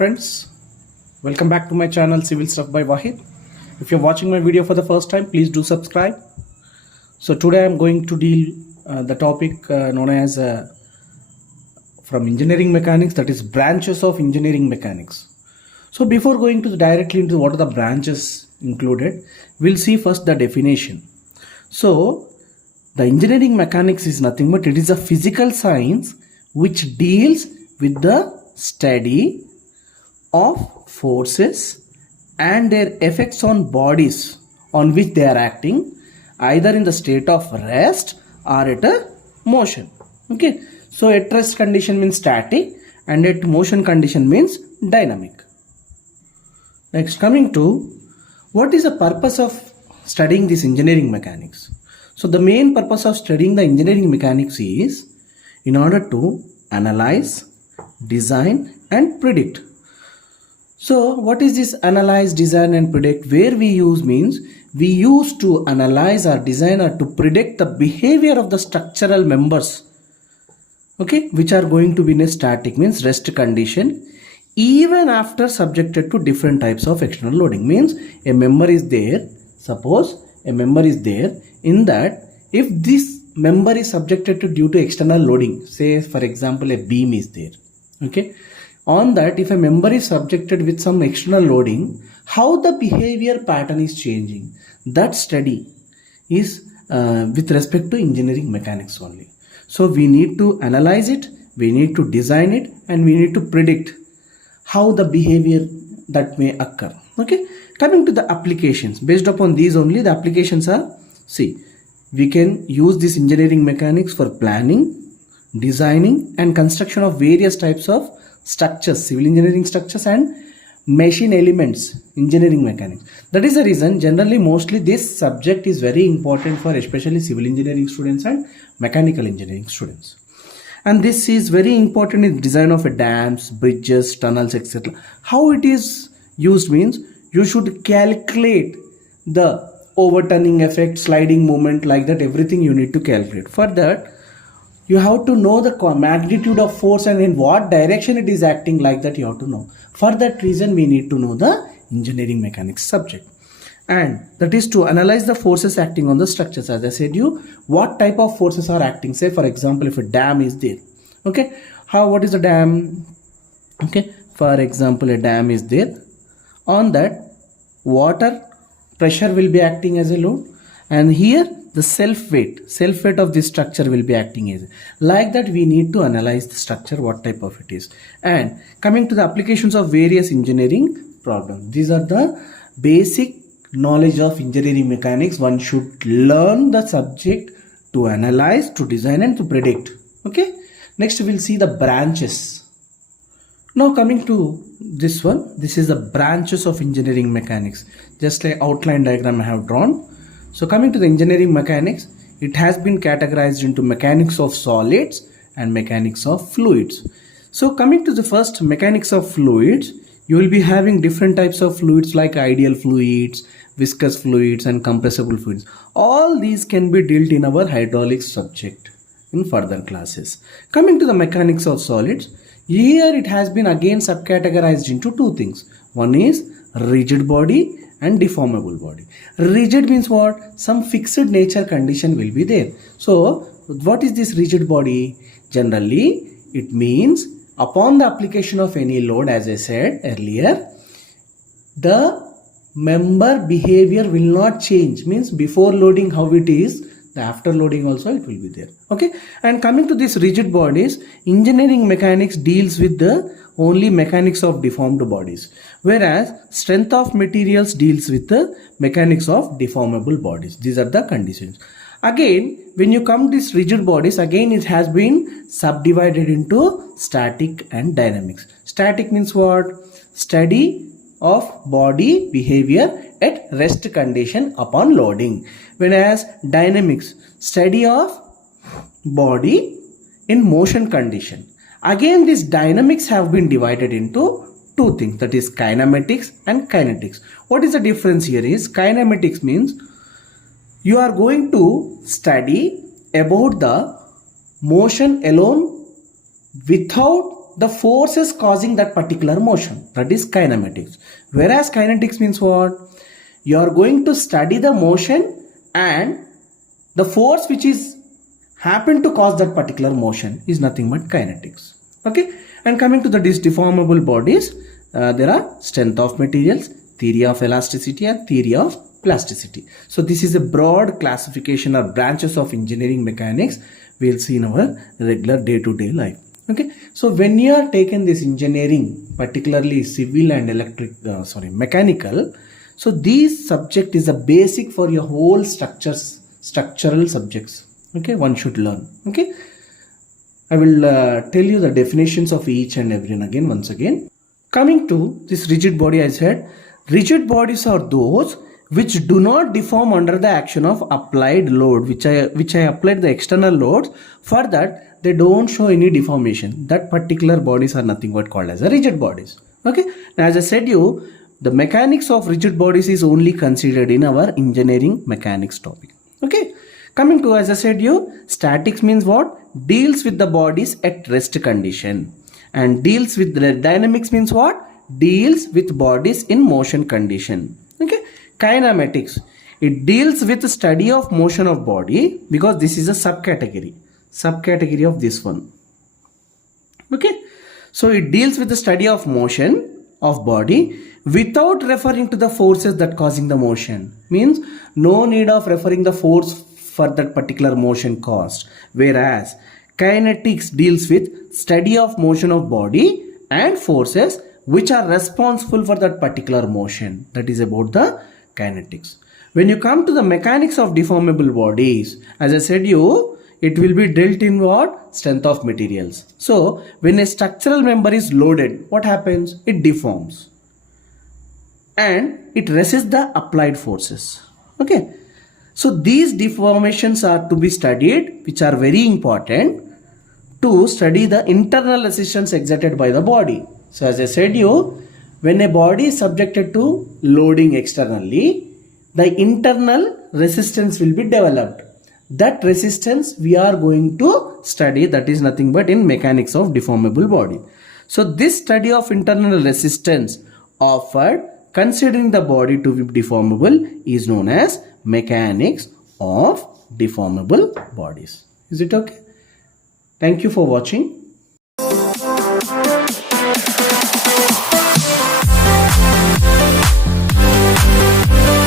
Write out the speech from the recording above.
friends, welcome back to my channel Civil Stuff by Waheed. If you're watching my video for the first time, please do subscribe. So today I'm going to deal the topic known as from engineering mechanics, that is branches of engineering mechanics. So before going to directly into what are the branches included, we'll see first the definition. So the engineering mechanics is nothing but it is a physical science which deals with the study of forces and their effects on bodies on which they are acting, either in the state of rest or at a motion. Okay, so at rest condition means static and at motion condition means dynamic. Next, coming to what is the purpose of studying this engineering mechanics. So the main purpose of studying the engineering mechanics is in order to analyze, design and predict. So what is this analyze, design and predict? Where we use means we use to analyze or design or to predict the behavior of the structural members, okay, which are going to be in a static means rest condition even after subjected to different types of external loading. Means a member is there, suppose a member is there, in that if this member is subjected to due to external loading, say for example a beam is there, okay, on that if a member is subjected with some external loading, how the behavior pattern is changing, that study is with respect to engineering mechanics only. So we need to analyze it, we need to design it and we need to predict how the behavior that may occur. Okay, coming to the applications, based upon these only the applications are, see, we can use this engineering mechanics for planning, designing and construction of various types of structures, civil engineering structures and machine elements, engineering mechanics. That is the reason generally mostly this subject is very important for especially civil engineering students and mechanical engineering students. And this is very important in design of dams, bridges, tunnels, etc. How it is used means you should calculate the overturning effect, sliding moment, like that everything you need to calculate. For that you have to know the magnitude of force and in what direction it is acting, like that you have to know. For that reason we need to know the engineering mechanics subject. And that is to analyze the forces acting on the structures. As I said you, what type of forces are acting. Say for example if a dam is there, okay, what is the dam, okay, for example a dam is there, on that water pressure will be acting as a load and here the self weight of this structure will be acting as, like that we need to analyze the structure, what type of it is. And coming to the applications of various engineering problems, these are the basic knowledge of engineering mechanics. One should learn the subject to analyze, to design and to predict. Okay, next we will see the branches. Now coming to this one, this is the branches of engineering mechanics, just like outline diagram I have drawn. So coming to the engineering mechanics, it has been categorized into mechanics of solids and mechanics of fluids. So coming to the first mechanics of fluids, you will be having different types of fluids like ideal fluids, viscous fluids and compressible fluids. All these can be dealt in our hydraulics subject in further classes. Coming to the mechanics of solids, here it has been again subcategorized into two things. One is rigid body and deformable body. Rigid means what? Some fixed nature condition will be there. So what is this rigid body? Generally it means upon the application of any load, as I said earlier, the member behavior will not change. Means before loading how it is, the after loading also it will be there. Okay, and coming to these rigid bodies, engineering mechanics deals with the only mechanics of deformed bodies, whereas strength of materials deals with the mechanics of deformable bodies. These are the conditions. Again, when you come to these rigid bodies, again it has been subdivided into static and dynamics. Static means what? Study of body behavior at rest condition upon loading, whereas dynamics, study of body in motion condition. Again these dynamics have been divided into two things, that is kinematics and kinetics. What is the difference here is kinematics means you are going to study about the motion alone without the forces causing that particular motion. That is kinematics. Whereas kinetics means what? You are going to study the motion and the force which is happen to cause that particular motion is nothing but kinetics. Okay. And coming to the deformable bodies, there are strength of materials, theory of elasticity and theory of plasticity. So this is a broad classification or branches of engineering mechanics we will see in our regular day-to-day life. Okay. So when you are taking this engineering, particularly civil and mechanical, so these subject is a basic for your whole structural subjects. Okay, one should learn. Okay, I will tell you the definitions of each and every one again once again. Coming to this rigid body, I said rigid bodies are those which do not deform under the action of applied load, which I applied the external loads. For that, they don't show any deformation. That particular bodies are nothing but called as a rigid bodies. Okay, now as I said you, the mechanics of rigid bodies is only considered in our engineering mechanics topic. Okay. Coming to, as I said you, statics means what? Deals with the bodies at rest condition. And deals with the dynamics means what? Deals with bodies in motion condition. Okay. Kinematics, it deals with the study of motion of body, because this is a subcategory of this one. Okay. So it deals with the study of motion of body without referring to the forces that causing the motion. Means no need of referring the force for that particular motion caused. Whereas kinetics deals with study of motion of body and forces which are responsible for that particular motion. That is about the kinetics. When you come to the mechanics of deformable bodies, as I said you, it will be dealt in what? Strength of materials. So when a structural member is loaded, what happens? It deforms and it resists the applied forces. Okay. So these deformations are to be studied, which are very important to study the internal resistance exerted by the body. So as I said you, when a body is subjected to loading externally, the internal resistance will be developed. That resistance we are going to study, that is nothing but in mechanics of deformable body. So this study of internal resistance offered considering the body to be deformable is known as mechanics of deformable bodies. Is it okay? Thank you for watching.